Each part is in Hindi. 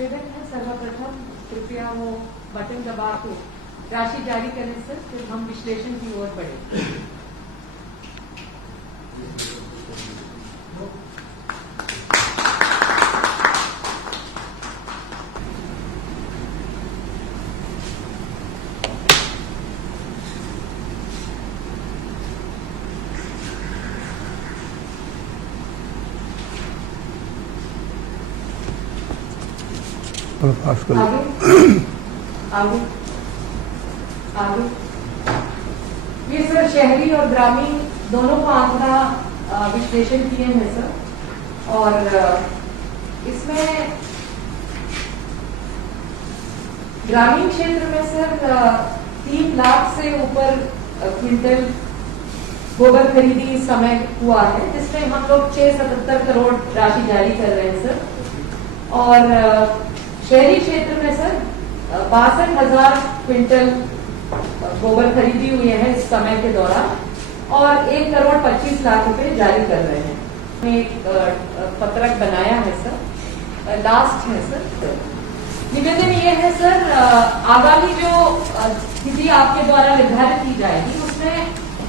निवेदन है सर्वप्रथम कृपया वो बटन दबा के राशि जारी करें सर, फिर हम विश्लेषण की ओर बढ़े। आगे आगे ये सर शहरी और ग्रामीण दोनों का आंकड़ा विश्लेषण किए हैं सर, और इसमें ग्रामीण क्षेत्र में सर 3 लाख से ऊपर क्विंटल गोबर खरीदी इस समय हुआ है, जिसमें हम लोग 677 करोड़ राशि जारी कर रहे हैं सर। और शहरी क्षेत्र में सर 62,000 क्विंटल गोबर खरीदी हुई है इस समय के दौरान, और 1 करोड़ 25 लाख रुपए जारी कर रहे हैं। हमने एक पत्रक बनाया है सर, लास्ट है सर। निवेदन ये है सर, आगामी जो तिथि आपके द्वारा निर्धारित की जाएगी उसमें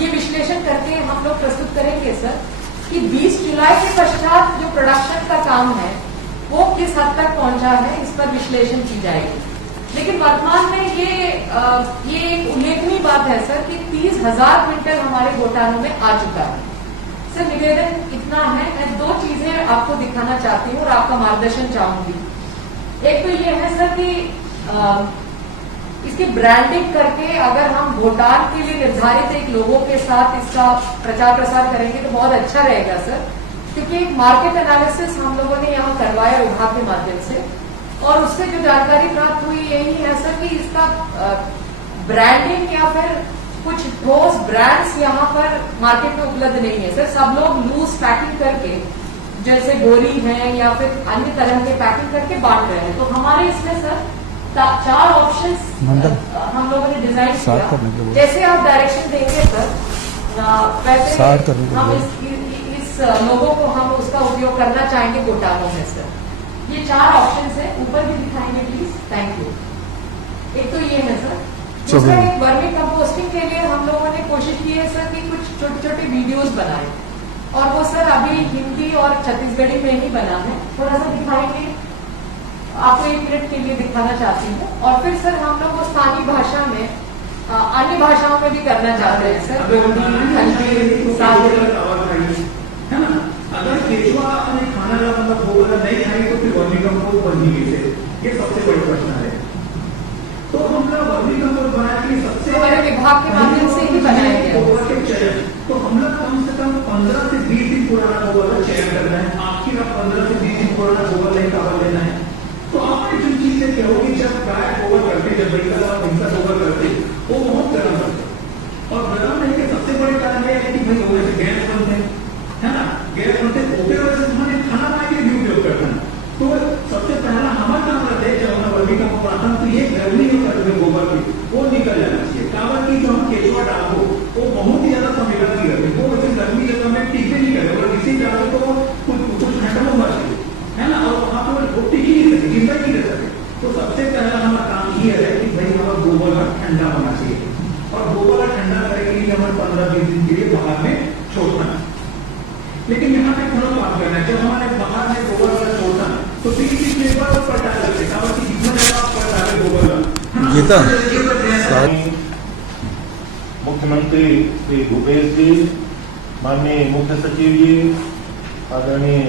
ये विश्लेषण करके हम लोग प्रस्तुत करेंगे सर कि 20 जुलाई के पश्चात जो प्रोडक्शन का काम है वो किस हद तक पहुंचा है, इस पर विश्लेषण की जाएगी। लेकिन वर्तमान में ये एक उल्लेखनीय बात है सर कि 30,000 क्विंटल हमारे गोदामों में आ चुका है सर। निवेदन इतना है, मैं 2 चीजें आपको दिखाना चाहती हूँ और आपका मार्गदर्शन चाहूंगी। एक तो ये है सर कि इसकी ब्रांडिंग करके अगर हम भोटान के लिए निर्धारित एक लोगों के साथ इसका प्रचार प्रसार करेंगे तो बहुत अच्छा रहेगा सर, क्योंकि एक मार्केट एनालिसिस हम लोगों ने यहाँ करवाया विभाग के माध्यम से, और उससे जो जानकारी प्राप्त हुई यही है सर कि इसका ब्रांडिंग या फिर कुछ ठोस ब्रांड्स यहाँ पर मार्केट में उपलब्ध नहीं है सर। सब लोग लूज पैकिंग करके जैसे गोरी है या फिर अन्य तरह के पैकिंग करके बांट रहे हैं। तो हमारे इसमें सर 4 ऑप्शंस हम लोगों ने डिजाइन किया। जैसे आप डायरेक्शन देंगे सर वैसे हम इस लोगों को हम उसका उपयोग करना चाहेंगे गोटानों में सर। ये 4 ऑप्शंस है, ऊपर भी दिखाएंगे प्लीज, थैंक यू। एक तो ये है सर, दूसरा एक वर्मी कंपोस्टिंग के लिए हम लोगों ने कोशिश की है सर कि कुछ छोटे छोटे वीडियोस बनाए, और वो सर अभी हिंदी और छत्तीसगढ़ी में ही बना है। थोड़ा सा दिखाएंगे, आपको 1 मिनट के लिए दिखाना चाहती हूँ। और फिर सर हम लोग वो स्थानीय भाषा में अन्य भाषाओं में भी करना चाहते हैं सर, है ना। अगर केचुआ अपने खाना का मतलब गोबर नहीं खाएंगे तो फिर वर्मी कंपोस्ट बनेगी कैसे, ये सबसे बड़ी प्रश्न है। तो हम लोग वर्मी कंपोस्ट बनाने के लिए सबसे हमारे विभाग के माध्यम से ही बनाएंगे गोबर के चयन। तो हम लोग कम से कम 15 से 20 दिन पुराना गोबर का चयन करना है। आपकी 15 से 20 दिन पुराना गोबर नहीं काबर लेना है। तो आपने जो चीजें कहोगी, जब गाय गोबर करते, जब बैल और भैंसा गोबर करते, वो बहुत गर्म होते, और गर्म नहीं के सबसे बड़े कारण है कि भाई गोबर से गैस बनते है ना। गैस बनते ओके वजह से हमारे खाना बनाने के लिए उपयोग करते हैं। तो सबसे पहला हमारा काम रहता है, जब हम वर्मी कंपोस्ट बनाते हैं तो ये गर्मी जो करते हैं गोबर की वो निकल जाना चाहिए। काबर की जो हम केचुआ डालो वो बहुत ही ज्यादा संवेदनशील रहते हैं, वो वैसे गर्मी जगह में टिके नहीं करे, और किसी डालो तो कुछ घंटा में मर जाए, है ना, और वहां पर वो टिक ही नहीं सकते, जिंदा ही नहीं रह सकते। तो सबसे पहला हमारा काम ये है कि भाई हमारा गोबर का ठंडा होना चाहिए, और गोबर का ठंडा करने के लिए हमें 15-20 दिन के लिए बाहर में छोड़ना। लेकिन यहाँ पे थोड़ा बात करना है, जब हमारे बाहर में गोबर का छोड़ना तो किसी पेपर पर पलटा लगते हैं, जितना ज्यादा आप पलटा है गोबर का। मुख्यमंत्री श्री भूपेश जी, माननीय मुख्य सचिव जी, आदरणीय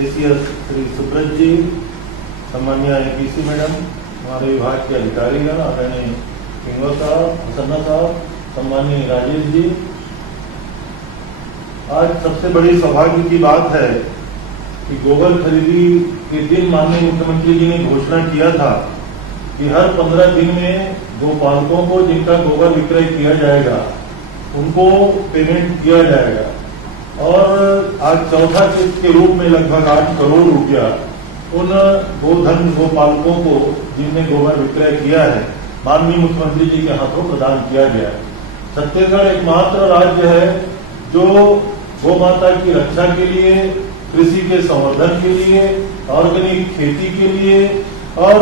एसीएस श्री सुब्रत जी, सम्मानीय एपीसी मैडम, हमारे विभाग के अधिकारीगण, आदरणीय किंगवा साहब, हसन्ना साहब, सम्मानीय राजेश जी, आज सबसे बड़ी सौभाग्य की बात है कि गोबर खरीदी के दिन माननीय मुख्यमंत्री जी ने घोषणा किया था कि हर 15 दिन में गोपालकों को जिनका गोबर विक्रय किया जाएगा उनको पेमेंट किया जाएगा, और आज चौथा किस्त के रूप में लगभग 8 करोड़ रुपया उन गोधन गोपालकों को जिनने गोबर विक्रय किया है माननीय मुख्यमंत्री जी के हाथों प्रदान किया गया है। छत्तीसगढ़ एकमात्र राज्य है जो गौ माता की रक्षा के लिए, कृषि के संवर्धन के लिए ऑर्गेनिक खेती के लिए और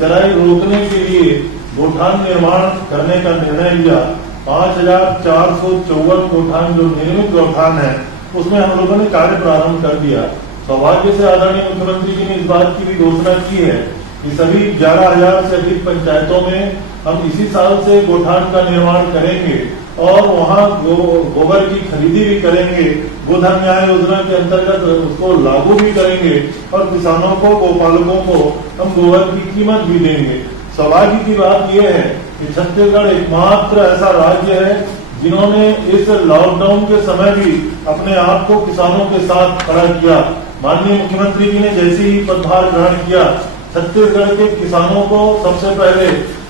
चराई रोकने के लिए गोठान निर्माण करने का निर्णय लिया। 5454 गोठान जो निर्मित गोठान है उसमें हम लोगों ने कार्य प्रारंभ कर दिया। सौभाग्य से आदरणीय मुख्यमंत्री जी ने इस बात की भी घोषणा की है कि सभी 11,000 से अधिक पंचायतों में हम इसी साल से गोठान का निर्माण करेंगे और वहाँ गोबर की खरीदी भी करेंगे। गोधन न्याय योजना के अंतर्गत उसको लागू भी करेंगे और किसानों को, गोपालकों को हम गोबर की कीमत भी देंगे। सौभाग्य की बात यह है कि छत्तीसगढ़ एकमात्र ऐसा राज्य है जिन्होंने इस लॉकडाउन के समय भी अपने आप को किसानों के साथ खड़ा किया। माननीय मुख्यमंत्री जी ने जैसे ही पदभार ग्रहण किया, छत्तीसगढ़ के किसानों को सबसे पहले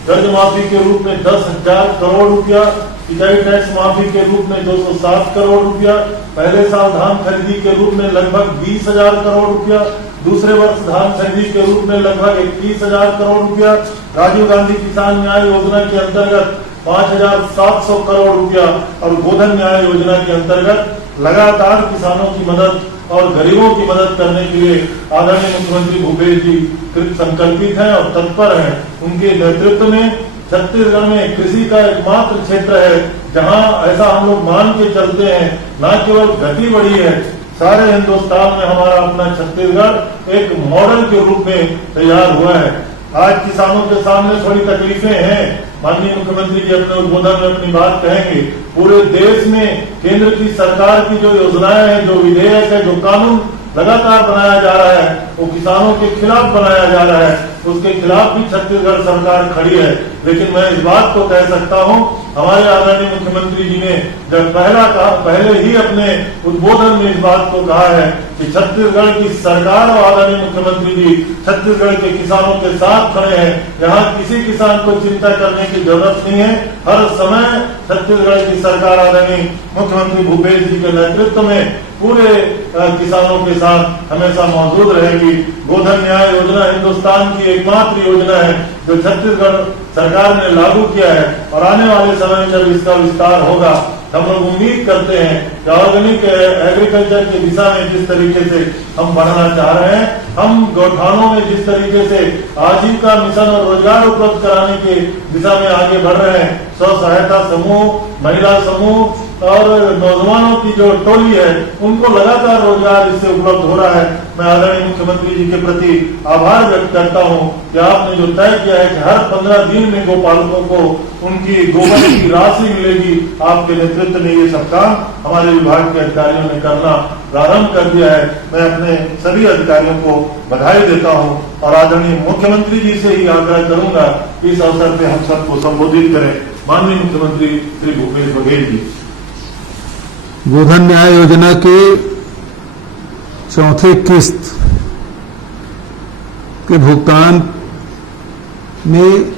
कर्ज माफी के रूप में 10,000 करोड़ रुपया, सिंचाई टैक्स माफी के रूप में 207 करोड़ रुपया, पहले साल धान खरीदी के रूप में लगभग 20,000 करोड़ रुपया, दूसरे वर्ष धान खरीदी के रूप में लगभग 21,000 करोड़ रुपया, राजीव गांधी किसान न्याय योजना के अंतर्गत 5,700 करोड़ रुपया और गोधन न्याय योजना के अंतर्गत लगातार किसानों की मदद और गरीबों की मदद करने के लिए आदरणीय मुख्यमंत्री भूपेश जी कृत संकल्पित हैं और तत्पर हैं। उनके नेतृत्व में छत्तीसगढ़ में कृषि का एकमात्र क्षेत्र है जहां ऐसा हम लोग मान के चलते हैं, न केवल गति बढ़ी है, सारे हिंदुस्तान में हमारा अपना छत्तीसगढ़ एक मॉडल के रूप में तैयार हुआ है। आज किसानों के सामने थोड़ी तकलीफें हैं, माननीय मुख्यमंत्री जी अपने उद्बोधन में अपनी बात कहेंगे। पूरे देश में केंद्र की सरकार की जो योजनाएं हैं, जो विधेयक है, जो कानून लगातार बनाया जा रहा है, वो किसानों के खिलाफ बनाया जा रहा है, उसके खिलाफ भी छत्तीसगढ़ सरकार खड़ी है। लेकिन मैं इस बात को कह सकता हूं, हमारे आदरणीय मुख्यमंत्री जी ने जब पहले ही अपने उद्बोधन में इस बात को कहा है कि छत्तीसगढ़ की सरकार और आदरणीय मुख्यमंत्री जी छत्तीसगढ़ के किसानों के साथ खड़े हैं। यहाँ किसी किसान को चिंता करने की जरूरत नहीं है। हर समय छत्तीसगढ़ की सरकार आदरणीय मुख्यमंत्री भूपेश जी के नेतृत्व में पूरे किसानों के साथ हमेशा मौजूद रहेगी। गोधन न्याय योजना हिंदुस्तान की एकमात्र योजना है जो छत्तीसगढ़ सरकार ने लागू किया है और आने वाले समय में जब इसका विस्तार होगा, हम लोग उम्मीद करते हैं कि ऑर्गेनिक एग्रीकल्चर की दिशा में जिस तरीके से हम बढ़ना चाह रहे हैं, हम गौठानों में जिस तरीके से आजीविका मिशन और रोजगार उपलब्ध कराने की दिशा में आगे बढ़ रहे हैं, स्व सहायता समूह, महिला समूह और नौजवानों की जो टोली है, उनको लगातार रोजगार इससे उपलब्ध हो रहा है। मैं आदरणीय मुख्यमंत्री जी के प्रति आभार व्यक्त करता हूं कि आपने जो तय किया है कि हर 15 दिन में गोपालकों को उनकी गोबर की राशि मिलेगी, आपके नेतृत्व में ये सब काम हमारे विभाग के अधिकारियों ने करना प्रारंभ कर दिया है। मैं अपने सभी अधिकारियों को बधाई देता हूं और आदरणीय मुख्यमंत्री जी से ही आग्रह करूंगा कि इस अवसर पे हम सबको संबोधित करें। माननीय मुख्यमंत्री श्री भूपेश बघेल जी। गोधन न्याय योजना के चौथे किस्त के भुगतान में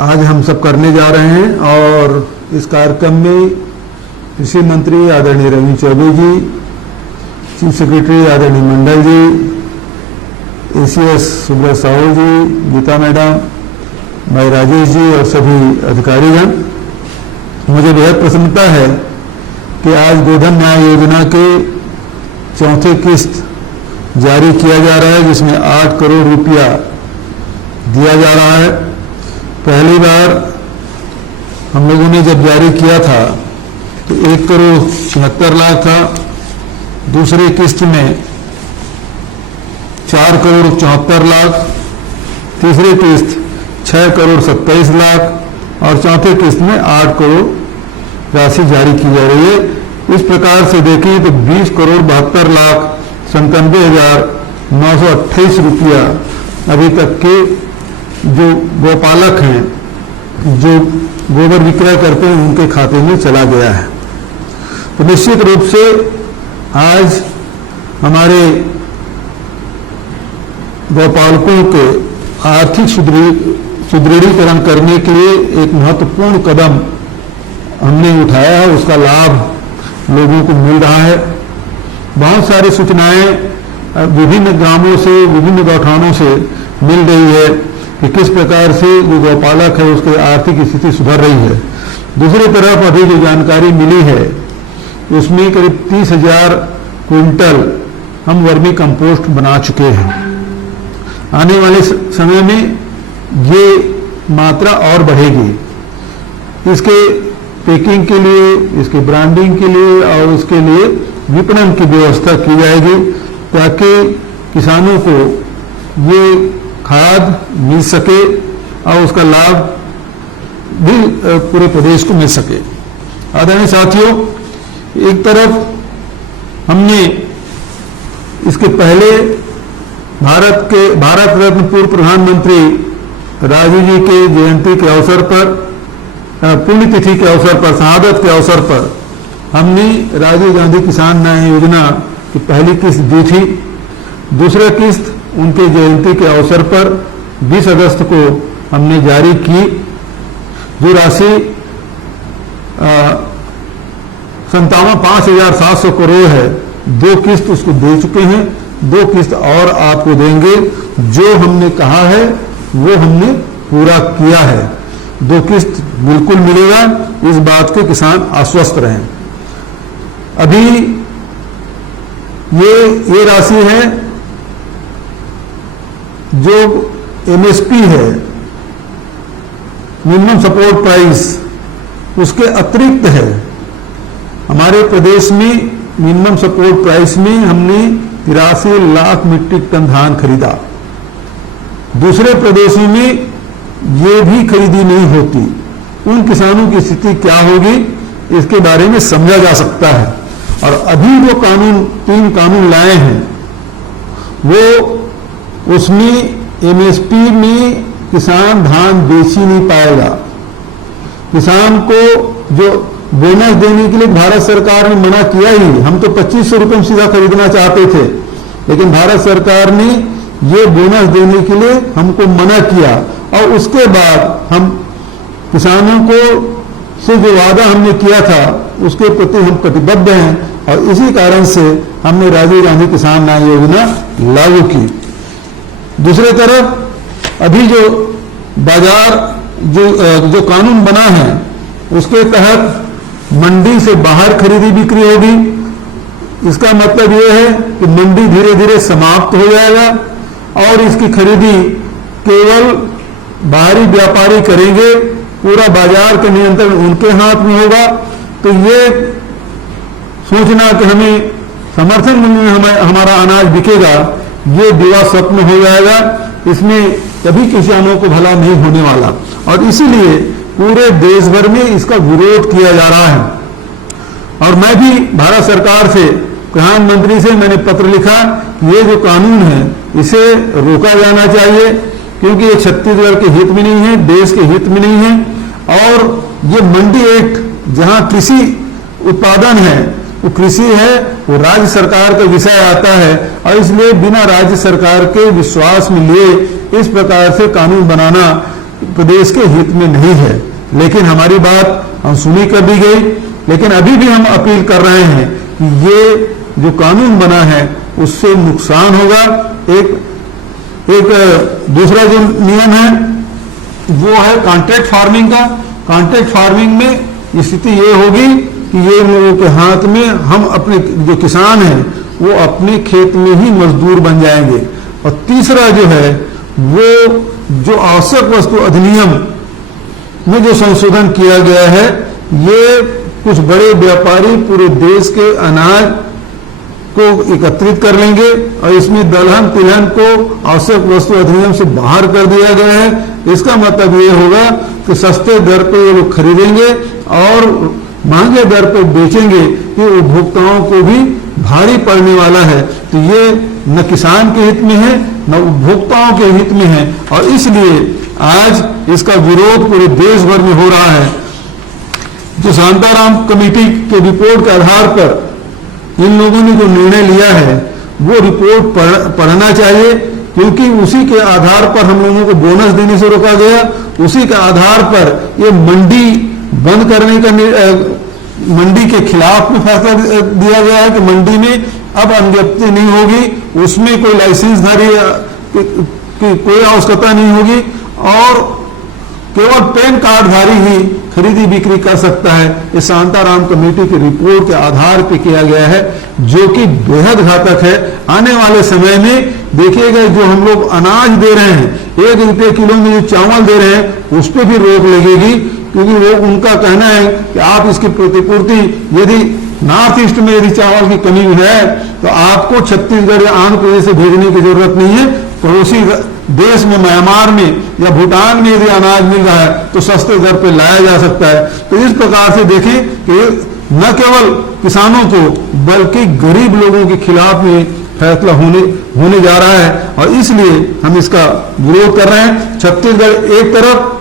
आज हम सब करने जा रहे हैं और इस कार्यक्रम में कृषि मंत्री आदरणीय रवि चौबे जी, चीफ सेक्रेटरी आदरणीय मंडल जी, एसीएस सुब्रत साहू जी, गीता मैडम, भाई राजेश जी और सभी अधिकारीगण, मुझे बेहद प्रसन्नता है कि आज गोधन न्याय योजना के चौथे किस्त जारी किया जा रहा है, जिसमें 8 करोड़ रुपया दिया जा रहा है। पहली बार हम लोगों ने जब जारी किया था तो 1 करोड़ 76 लाख था, दूसरी किस्त में 4 करोड़ 74 लाख, तीसरी किस्त 6 करोड़ 27 लाख और चौथे किस्त में 8 करोड़ राशि जारी की जा रही है। इस प्रकार से देखें तो 20 करोड़ 72 लाख 97,928 रुपया अभी तक के जो गोपालक हैं, जो गोबर विक्रय करते हैं, उनके खाते में चला गया है। तो निश्चित रूप से आज हमारे गोपालकों के आर्थिक सुदृढ़ीकरण करने के लिए एक महत्वपूर्ण कदम हमने उठाया है, उसका लाभ लोगों को मिल रहा है। बहुत सारी सूचनाएं विभिन्न ग्रामों से, विभिन्न गौठानों से मिल रही है कि किस प्रकार से जो गौपालक है उसकी आर्थिक स्थिति सुधर रही है। दूसरी तरफ अभी जो जानकारी मिली है उसमें करीब 30,000 क्विंटल हम वर्मी कंपोस्ट बना चुके हैं। आने वाले समय में ये मात्रा और बढ़ेगी। इसके पैकिंग के लिए, इसके ब्रांडिंग के लिए और उसके लिए विपणन की व्यवस्था की जाएगी ताकि किसानों को ये खाद मिल सके और उसका लाभ भी पूरे प्रदेश को मिल सके। आदरणीय साथियों, एक तरफ हमने इसके पहले भारत रत्न पूर्व प्रधानमंत्री राजीव जी के जयंती के अवसर पर, पुण्यतिथि के अवसर पर, शहादत के अवसर पर हमने राजीव गांधी किसान न्याय योजना की पहली किस्त दी थी। दूसरा किस्त उनके जयंती के अवसर पर 20 अगस्त को हमने जारी की। जो राशि 5,700 करोड़ है, 2 किस्त उसको दे चुके हैं, 2 किस्त और आपको देंगे। जो हमने कहा है वो हमने पूरा किया है। 2 किस्त बिल्कुल मिलेगा, इस बात के किसान आश्वस्त रहें। अभी ये राशि है जो एमएसपी है, मिनिमम सपोर्ट प्राइस, उसके अतिरिक्त है। हमारे प्रदेश में मिनिमम सपोर्ट प्राइस में हमने 83 लाख मीट्रिक टन धान खरीदा। दूसरे प्रदेशों में ये भी खरीदी नहीं होती। उन किसानों की स्थिति क्या होगी, इसके बारे में समझा जा सकता है। और अभी जो 3 कानून लाए हैं, वो उसमें एमएसपी में किसान धान बेच ही नहीं पाएगा। किसान को जो बोनस देने के लिए भारत सरकार ने मना किया ही। हम तो 2500 रुपये में सीधा खरीदना चाहते थे, लेकिन भारत सरकार ने ये बोनस देने के लिए हमको मना किया। और उसके बाद हम किसानों को से जो वादा हमने किया था उसके प्रति हम कटिबद्ध हैं, और इसी कारण से हमने राजीव गांधी किसान न्याय योजना लागू की। दूसरी तरफ अभी जो बाजार जो कानून बना है, उसके तहत मंडी से बाहर खरीदी बिक्री होगी। इसका मतलब यह है कि मंडी धीरे धीरे समाप्त हो जाएगा और इसकी खरीदी केवल बाहरी व्यापारी करेंगे, पूरा बाजार का नियंत्रण उनके हाथ में होगा। तो ये सोचना कि हमें समर्थन मूल्य में हमारा अनाज बिकेगा, ये दिवा स्वप्न हो जाएगा। इसमें कभी किसानों को भला नहीं होने वाला, और इसीलिए पूरे देश भर में इसका विरोध किया जा रहा है। और मैं भी भारत सरकार से, प्रधानमंत्री से मैंने पत्र लिखा कि ये जो कानून है इसे रोका जाना चाहिए, क्योंकि ये छत्तीसगढ़ के हित में नहीं है, देश के हित में नहीं है। और ये मंडी एक्ट, जहां कृषि उत्पादन है, वो कृषि है, वो राज्य सरकार का विषय आता है, और इसलिए बिना राज्य सरकार के विश्वास में लिए इस प्रकार से कानून बनाना प्रदेश के हित में नहीं है। लेकिन हमारी बात हम सुनी कर दी गई, लेकिन अभी भी हम अपील कर रहे हैं कि ये जो कानून बना है उससे नुकसान होगा। एक दूसरा जो नियम है वो है कॉन्ट्रैक्ट फार्मिंग का। कॉन्ट्रैक्ट फार्मिंग में स्थिति ये होगी कि ये लोगों के हाथ में, हम अपने जो किसान हैं वो अपने खेत में ही मजदूर बन जाएंगे। और तीसरा जो है वो जो आवश्यक वस्तु अधिनियम में जो संशोधन किया गया है, ये कुछ बड़े व्यापारी पूरे देश के अनाज को एकत्रित कर लेंगे, और इसमें दलहन तिलहन को आवश्यक वस्तु अधिनियम से बाहर कर दिया गया है। इसका मतलब ये होगा कि सस्ते दर पर ये लोग खरीदेंगे और महंगे दर पर बेचेंगे, ये उपभोक्ताओं को भी भारी पड़ने वाला है। तो ये न किसान के हित में है न उपभोक्ताओं के हित में है, और इसलिए आज इसका विरोध पूरे देश भर में हो रहा है। जो शांताराम कमेटी के रिपोर्ट के आधार पर इन लोगों ने जो निर्णय लिया है वो रिपोर्ट पढ़ना चाहिए, क्योंकि उसी के आधार पर हम लोगों को बोनस देने से रोका गया। उसी के आधार पर ये मंडी बंद करने का, मंडी के खिलाफ में फैसला दिया गया है कि मंडी में अब अनगिनती नहीं होगी, उसमें कोई लाइसेंसधारी की कोई आवश्यकता नहीं होगी। और केवल पैन कार्डधारी ही खरीदी बिक्री कर सकता है। ये शांताराम कमेटी की रिपोर्ट के आधार पर किया गया है, जो कि बेहद घातक है। आने वाले समय में देखिएगा, जो हम लोग अनाज दे रहे हैं, 1 रुपये किलो में जो चावल दे रहे हैं, उस पर भी रोक लगेगी, क्योंकि वो उनका कहना है कि आप इसकी प्रतिपूर्ति, यदि नॉर्थ ईस्ट में यदि चावल की कमी है तो आपको छत्तीसगढ़ या आंध्र प्रदेश से भेजने की जरूरत नहीं है। पड़ोसी देश में, म्यांमार में या भूटान में यदि अनाज मिल रहा है तो सस्ते दर पर लाया जा सकता है। तो इस प्रकार से देखें कि न केवल किसानों को बल्कि गरीब लोगों के खिलाफ में फैसला होने जा रहा है, और इसलिए हम इसका विरोध कर रहे हैं। छत्तीसगढ़ एक तरफ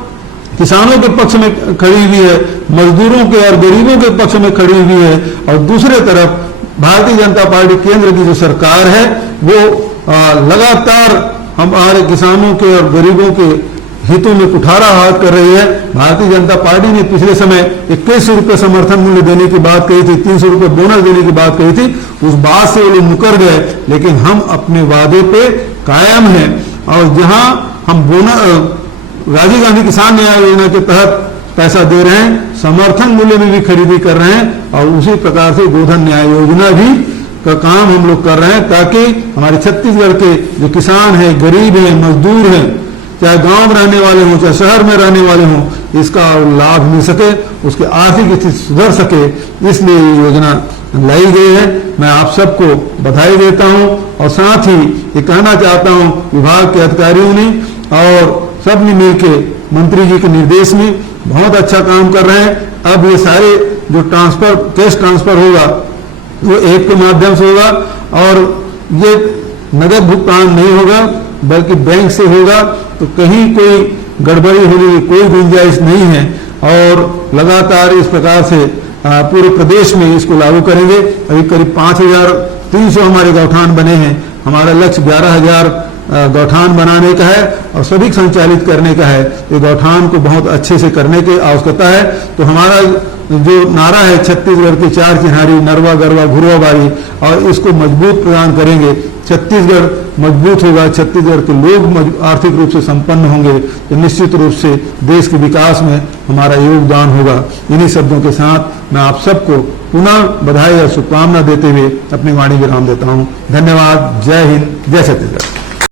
किसानों के पक्ष में खड़ी हुई है, मजदूरों के और गरीबों के पक्ष में खड़ी हुई है, और दूसरे तरफ भारतीय जनता पार्टी केंद्र की जो सरकार है वो लगातार हमारे किसानों के और गरीबों के हितों में कुठारा हाथ कर रही है। भारतीय जनता पार्टी ने पिछले समय 2100 रुपये समर्थन मूल्य देने की बात कही थी, 300 रुपये बोनस देने की बात कही थी, उस बात से वो लोग मुकर गए, लेकिन हम अपने वादे पे कायम हैं। और जहां हम बोनस, राजीव गांधी किसान न्याय योजना के तहत पैसा दे रहे हैं, समर्थन मूल्य में भी खरीदी कर रहे हैं, और उसी प्रकार से गोधन न्याय योजना भी का काम हम लोग कर रहे हैं, ताकि हमारे छत्तीसगढ़ के जो किसान हैं, गरीब हैं, मजदूर हैं, चाहे गांव में रहने वाले हों चाहे शहर में रहने वाले हों, इसका लाभ मिल सके, उसके आर्थिक स्थिति सुधर सके, इसलिए ये योजना लाई गई है। मैं आप सबको बधाई देता हूं, और साथ ही ये कहना चाहता हूं विभाग के अधिकारियों ने और सब ने मिलकर मंत्री जी के निर्देश में बहुत अच्छा काम कर रहे हैं। अब ये सारे जो ट्रांसफर, कैश ट्रांसफर होगा वो ऐप के माध्यम से होगा, और ये नगद भुगतान नहीं होगा बल्कि बैंक से होगा, तो कहीं कोई गड़बड़ी होने की कोई गुंजाइश नहीं है। और लगातार इस प्रकार से पूरे प्रदेश में इसको लागू करेंगे। अभी करीब 5300 हमारे गौठान बने हैं। हमारा लक्ष्य 11000 गौठान बनाने का है और सभी संचालित करने का है। ये गौठान को बहुत अच्छे से करने की आवश्यकता है। तो हमारा जो नारा है, छत्तीसगढ़ के 4 चिन्हारी, नरवा गरवा घुरवा बारी, और इसको मजबूत प्रदान करेंगे। छत्तीसगढ़ मजबूत होगा, छत्तीसगढ़ के लोग आर्थिक रूप से संपन्न होंगे, तो निश्चित रूप से देश के विकास में हमारा योगदान होगा। इन्हीं शब्दों के साथ मैं आप सबको पुनः बधाई और शुभकामना देते हुए अपनी वाणी विराम देता हूँ। धन्यवाद। जय हिंद, जय छत्तीसगढ़।